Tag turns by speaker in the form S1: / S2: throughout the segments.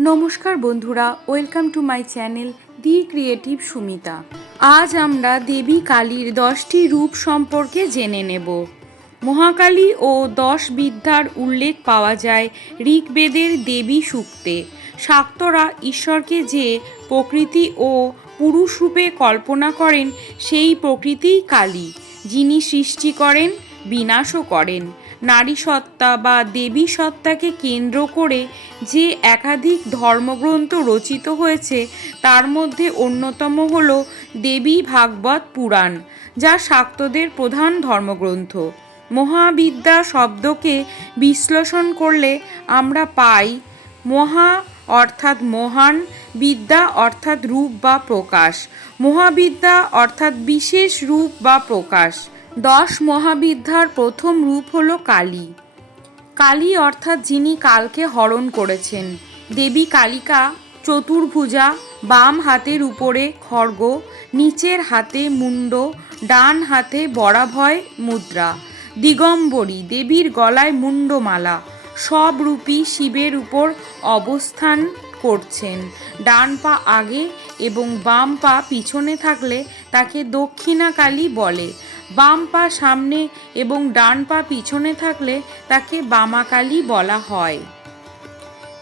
S1: নমস্কার বন্ধুরা welcome to my channel the creative Sumita আজ আমরা দেবী কালীর দশটি রূপ সম্পর্কে জেনে নেব। মহাকালী ও দশ বিদ্যার উল্লেখ পাওয়া যায় ঋগ্বেদের দেবী সূক্তে। শাক্তরা ঈশ্বরকে যে প্রকৃতি ও পুরুষ রূপে কল্পনা করেন, সেই প্রকৃতিই কালী, যিনি সৃষ্টি করেন, বিনাশও করেন। নারী সত্তা বা দেবী সত্তাকে কেন্দ্র করে যে একাধিক ধর্মগ্রন্থ রচিত হয়েছে, তার মধ্যে অন্যতম হল দেবী ভাগবত পুরাণ, যা শাক্তদের প্রধান ধর্মগ্রন্থ। মহাবিদ্যা শব্দকে বিশ্লেষণ করলে আমরা পাই মহা অর্থাৎ মহান, বিদ্যা অর্থাৎ রূপ বা প্রকাশ। মহাবিদ্যা অর্থাৎ বিশেষ রূপ বা প্রকাশ। দশ মহাবিদ্যার প্রথম রূপ হলো কালী। কালী অর্থাৎ যিনি কালকে হরণ করেছেন। দেবী কালিকা, চতুর্ভুজা, বাম হাতের উপরে খড়গ, নিচের হাতে মুন্ড ডান হাতে বরাভয় মুদ্রা, দিগম্বরী, দেবীর গলায় মুন্ডমালা সব রূপী শিবের উপর অবস্থান করছেন। ডান পা আগে এবং বাম পা পিছনে থাকলে তাকে দক্ষিণাকালী বলে। বাম পা সামনে এবং ডান পা পিছনে থাকলে তাকে বামাকালী বলা হয়।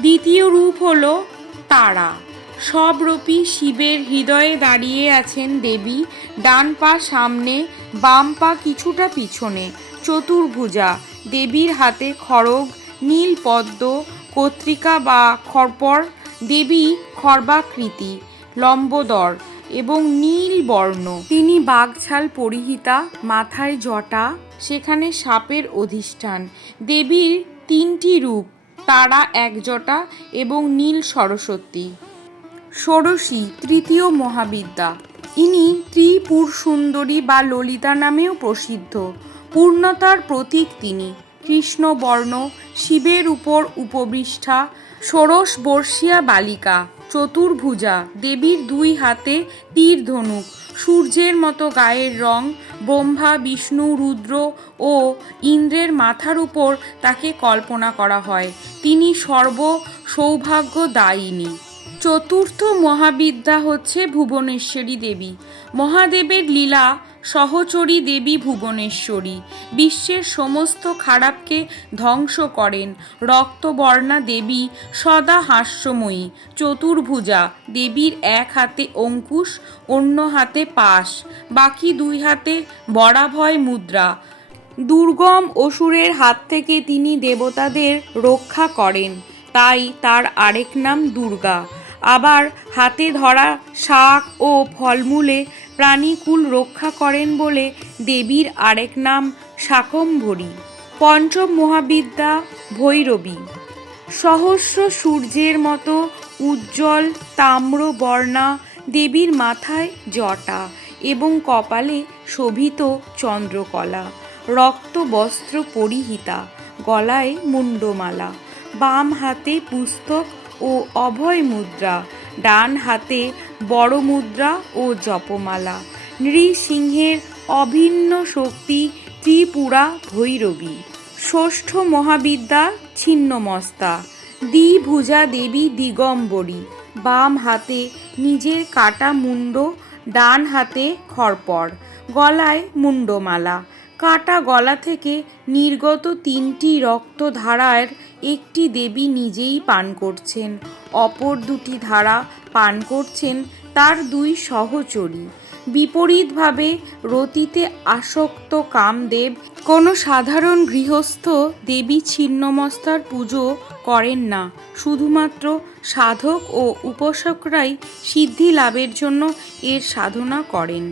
S1: দ্বিতীয় রূপ হল তারা। সব রূপী শিবের হৃদয়ে দাঁড়িয়ে আছেন দেবী, ডান পা সামনে, বাম পা কিছুটা পিছনে। চতুর্ভুজা, দেবীর হাতে খড়গ, নীল পদ্ম কর্ত্রিকা বা খরপর দেবী খর্বাকৃতি লম্বোদর। এবং নীল বর্ণ। তিনি বাঘছাল পরিহিতা, মাথায় জটা, সেখানে সাপের অধিষ্ঠান। দেবীর তিনটি রূপ, তারা একজটা এবং নীল সরস্বতী। ষোড়শী, তৃতীয় মহাবিদ্যা। ইনি ত্রিপুর সুন্দরী বা ললিতা নামেও প্রসিদ্ধ। পূর্ণতার প্রতীক তিনি। কৃষ্ণবর্ণ, শিবের উপর উপবৃষ্ঠা, ষোড়শ বর্ষিয়া বালিকা। চতুর্ভুজা, দেবীর দুই হাতে তীর ধনুক, সূর্যের মতো গায়ের রং, ব্রহ্মা, বিষ্ণু, রুদ্র ও ইন্দ্রের মাথার উপর তাকে কল্পনা করা হয়। তিনি সর্ব সৌভাগ্যদায়িনী চতুর্থ মহাবিদ্যা হচ্ছে ভুবনেশ্বরী দেবী। মহাদেবের লীলা সহচরী দেবী ভুবনেশ্বরী। বিশ্বের সমস্ত খারাপকে ধ্বংস করেন রক্তবর্ণা দেবী সদা হাস্যময়ী। চতুর্ভুজা, দেবীর এক হাতে অঙ্কুশ, অন্য হাতে পাশ, বাকি দুই হাতে বরাভয় মুদ্রা। দুর্গম অসুরের হাত থেকে তিনি দেবতাদের রক্ষা করেন, তাই তার আরেক নাম দুর্গা। আবার হাতে ধরা শাক ও ফলমূলে প্রাণীকুল রক্ষা করেন বলে দেবীর আরেক নাম শাকম্ভরী। পঞ্চম মহাবিদ্যা ভৈরবী। সহস্র সূর্যের মতো উজ্জ্বল তাম্র বর্ণা দেবীর মাথায় জটা এবং কপালে শোভিত চন্দ্রকলা, রক্ত বস্ত্র পরিহিতা, গলায় মুন্ডমালা বাম হাতে পুস্তক ও অভয় মুদ্রা, ডান হাতে বড় মুদ্রা ও জপমালা। নৃসিংহের অভিন্ন শক্তি ত্রিপুরা ভৈরবী। ষষ্ঠ মহাবিদ্যা ছিন্নমস্তা, দ্বিভুজা দেবী দিগম্বরী। বাম হাতে নিজের কাটা মুন্ড, ডান হাতে খড়পড় গলায় মুন্ডমালা। কাটা গলা থেকে নির্গত তিনটি রক্তধারার একটি দেবী নিজেই পান করছেন, অপর দুটি ধারা পান করছেন তার দুই সহচরী। বিপরীতভাবে রতিতে আসক্ত কামদেব কোনো সাধারণ গৃহস্থ দেবী ছিন্নমস্তার পুজো করেন না। শুধুমাত্র সাধক ও উপাসকরাই সিদ্ধি লাভের জন্য এর সাধনা করেন।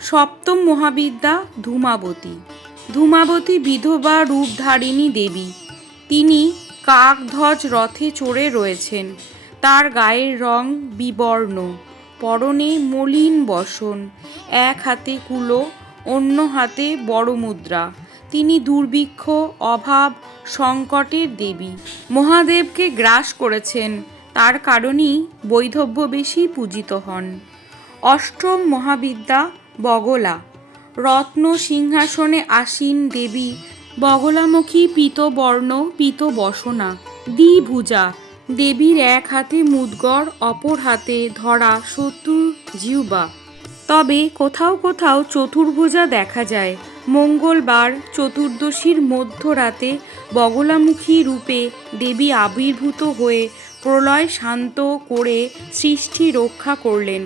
S1: সপ্তম মহাবিদ্যা ধূমাবতী। ধূমাবতী বিধবা রূপধারিণী দেবী। তিনি কাকধ্বজ রথে চড়ে রয়েছেন। তার গায়ের রং বিবর্ণ, পরনে মলিন বসন, এক হাতে কুলো, অন্য হাতে বড় মুদ্রা। তিনি দুর্ভিক্ষ, অভাব, সংকটের দেবী। মহাদেবকে গ্রাস করেছেন, তার কারণেই বৈধব্য বেশি পূজিত হন। অষ্টম মহাবিদ্যা বগলা। রত্ন সিংহাসনে আসীন দেবী, বগলামুখী পীতবর্ণ পীত বসনা দ্বিভুজা, দেবীর এক হাতে মুদগর, অপর হাতে ধরা শত্রুর জিউবা তবে কোথাও কোথাও চতুর্ভুজা দেখা যায়। মঙ্গলবার চতুর্দশীর মধ্যরাতে বগলামুখী রূপে দেবী আবির্ভূত হয়ে প্রলয় শান্ত করে সৃষ্টি রক্ষা করলেন।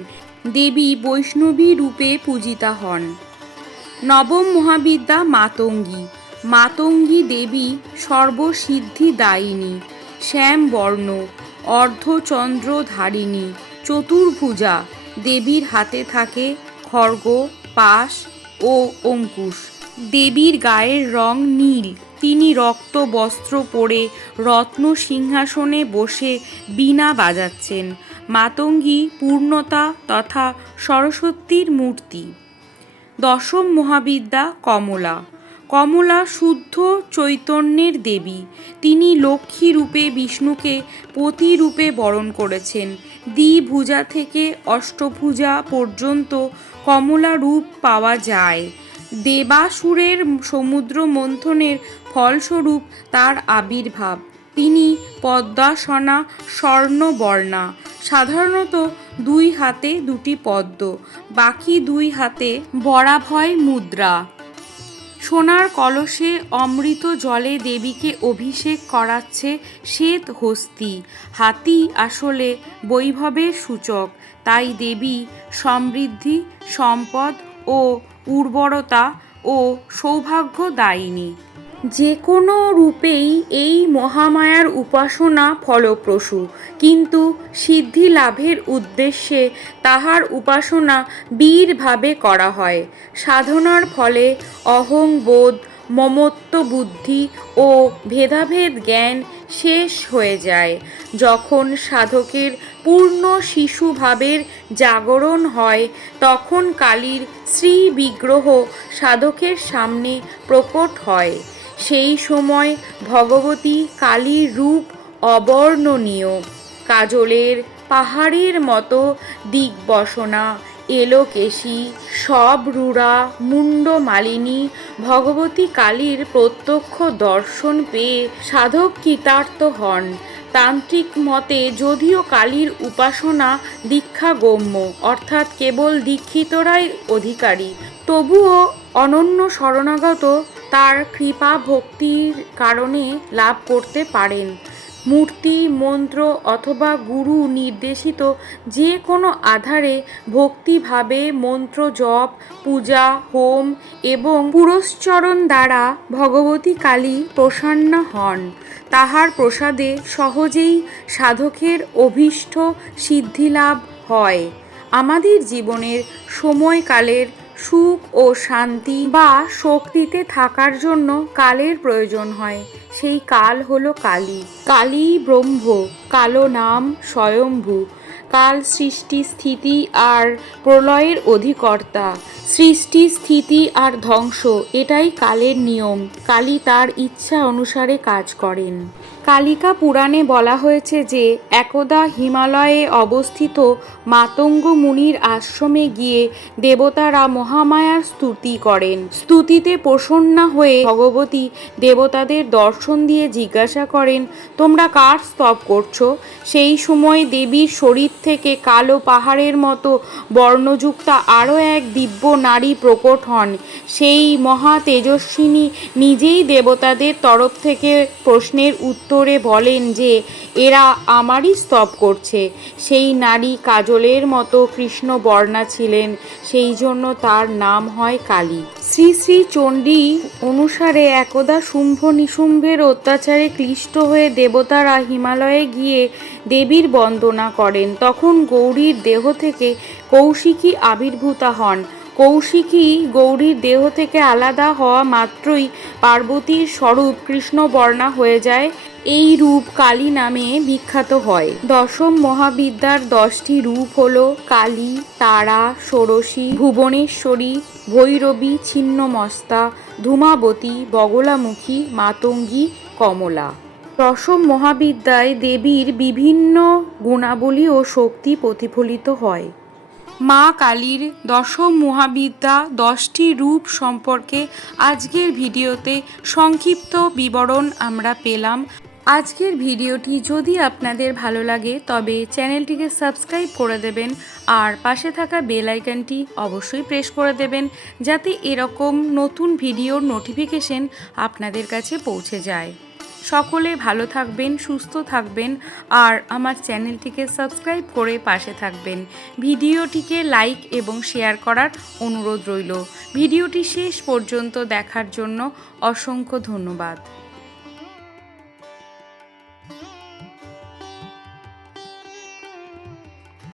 S1: দেবী বৈষ্ণবী রূপে পূজিতা হন। নবম মহাবিদ্যা মাতঙ্গী। মাতঙ্গী দেবী সর্বসিদ্ধি দায়িনী। শ্যামবর্ণ অর্ধচন্দ্রধারিণী চতুর্ভুজা। দেবীর হাতে থাকে খর্গ পাশ ও অঙ্কুশ। দেবীর গায়ের রং নীল। তিনি রক্ত, বস্ত্র পরে রত্ন সিংহাসনে বসে বীণা বাজাচ্ছেন। মাতঙ্গী, পূর্ণতা তথা সরস্বতীর মূর্তি। দশম মহাবিদ্যা কমলা। কমলা শুদ্ধ চৈতন্যের দেবী। তিনি লক্ষ্মী রূপে বিষ্ণুকে পতি রূপে বরণ করেছেন। দ্বিভুজা থেকে অষ্টভুজা পর্যন্ত কমলা রূপ পাওয়া যায়। দেবাসুরের সমুদ্র মন্থনের ফলস্বরূপ তার আবির্ভাব। তিনি পদ্মাসনা, স্বর্ণবর্ণা, সাধারণত দুই হাতে দুটি পদ্ম, বাকি দুই হাতে বরাভয় মুদ্রা। সোনার কলসে অমৃত জলে দেবীকে অভিষেক করাচ্ছে শ্বেত হস্তি। হাতি আসলে বৈভবের সূচক, তাই দেবী সমৃদ্ধি, সম্পদ ও উর্বরতা ও সৌভাগ্য সৌভাগ্যদায়িনী যে কোনো রূপেই এই মহামায়ার উপাসনা ফলপ্রসূ, কিন্তু সিদ্ধি লাভের উদ্দেশ্যে তাহার উপাসনা বীরভাবে করা হয়। সাধনার ফলে অহংবোধ মমত্ব বুদ্ধি ও ভেদাভেদ জ্ঞান শেষ হয়ে যায়। যখন সাধকের পূর্ণ শিশুভাবের জাগরণ হয়, তখন কালীর শ্রী বিগ্রহ সাধকের সামনে প্রকট হয়। সেই সময় ভগবতী কালীর রূপ অবর্ণনীয়। কাজলের পাহাড়ের মতো দিগ্বসনা এলোকেশী সবরূঢ়া মুন্ডমালিনী ভগবতী কালীর প্রত্যক্ষ দর্শন পেয়ে সাধক কৃতার্থ হন। তান্ত্রিক মতে যদিও কালীর উপাসনা দীক্ষাগম্য, অর্থাৎ কেবল দীক্ষিতরাই অধিকারী, তবুও অনন্য শরণাগত তার কৃপা ভক্তির কারণে লাভ করতে পারেন। মূর্তি, মন্ত্র অথবা গুরু নির্দেশিত যে কোনো আধারে ভক্তিভাবে মন্ত্র জপ, পূজা, হোম এবং পুরস্চরণ দ্বারা ভগবতী কালী প্রসন্ন হন। তাহার প্রসাদে সহজেই সাধকের অভীষ্ট সিদ্ধিলাভ হয়। আমাদের জীবনের সময়কালের সুখ ও শান্তি বা শক্তিতে থাকার জন্য কালের প্রয়োজন হয়। সেই কাল হলো কালী। কালী ব্রহ্ম, কালো নাম স্বয়ম্ভু। কাল সৃষ্টি, স্থিতি আর প্রলয়ের অধিকর্তা। সৃষ্টি, স্থিতি আর ধ্বংস, এটাই কালের নিয়ম। কালী তার ইচ্ছা অনুসারে কাজ করেন। কালিকা পুরাণে বলা হয়েছে যে, একদা হিমালয়ে অবস্থিত মাতঙ্গ মুনির আশ্রমে গিয়ে দেবতারা মহামায়ার স্তুতি করেন। স্তুতিতে প্রসন্না হয়ে ভগবতী দেবতাদের দর্শন দিয়ে জিজ্ঞাসা করেন, তোমরা কার স্তব করছ? সেই সময় দেবীর শরীর থেকে কালো পাহাড়ের মতো বর্ণযুক্তা আরও এক দিব্য নারী প্রকট হন। সেই মহা তেজস্বিনী নিজেই দেবতাদের তরফ থেকে প্রশ্নের উত্তরে বলেন যে, এরা আমারই স্তব করছে। সেই নারী কাজলের মতো কৃষ্ণ বর্ণা ছিলেন। সেই জন্য তার নাম হয় কালী। শ্রী শ্রী চণ্ডী অনুসারে একদা শুম্ভ নিশুম্ভের অত্যাচারে ক্লিষ্ট হয়ে দেবতারা হিমালয়ে গিয়ে দেবীর বন্দনা করেন। তখন গৌরীর দেহ থেকে কৌশিকী আবির্ভূতা হন। কৌশিকী গৌরীর দেহ থেকে আলাদা হওয়া মাত্রই পার্বতীর স্বরূপ কৃষ্ণবর্ণা হয়ে যায়। এই রূপ কালী নামে বিখ্যাত হয়। দশম মহাবিদ্যার দশটি রূপ হল কালী, তারা, ষোড়শী, ভুবনেশ্বরী, ভৈরবী, ছিন্নমস্তা, ধূমাবতী, বগলামুখী, মাতঙ্গী, কমলা। দশম মহাবিদ্যায় দেবীর বিভিন্ন গুণাবলী ও শক্তি প্রতিফলিত হয়। মা কালীর দশম মহাবিদ্যা দশটি রূপ সম্পর্কে আজকের ভিডিওতে সংক্ষিপ্ত বিবরণ আমরা পেলাম। আজকের ভিডিওটি যদি আপনাদের ভালো লাগে, তবে চ্যানেলটিকে সাবস্ক্রাইব করে দেবেন আর পাশে থাকা বেল আইকনটি অবশ্যই প্রেস করে দেবেন যাতে এরকম নতুন ভিডিওর নোটিফিকেশন আপনাদের কাছে পৌঁছে যায়। সকলে ভালো থাকবেন, সুস্থ থাকবেন আর আমার চ্যানেলটিকে সাবস্ক্রাইব করে পাশে থাকবেন। ভিডিওটিকে লাইক এবং শেয়ার করার অনুরোধ রইল। ভিডিওটি শেষ পর্যন্ত দেখার জন্য অসংখ্য ধন্যবাদ।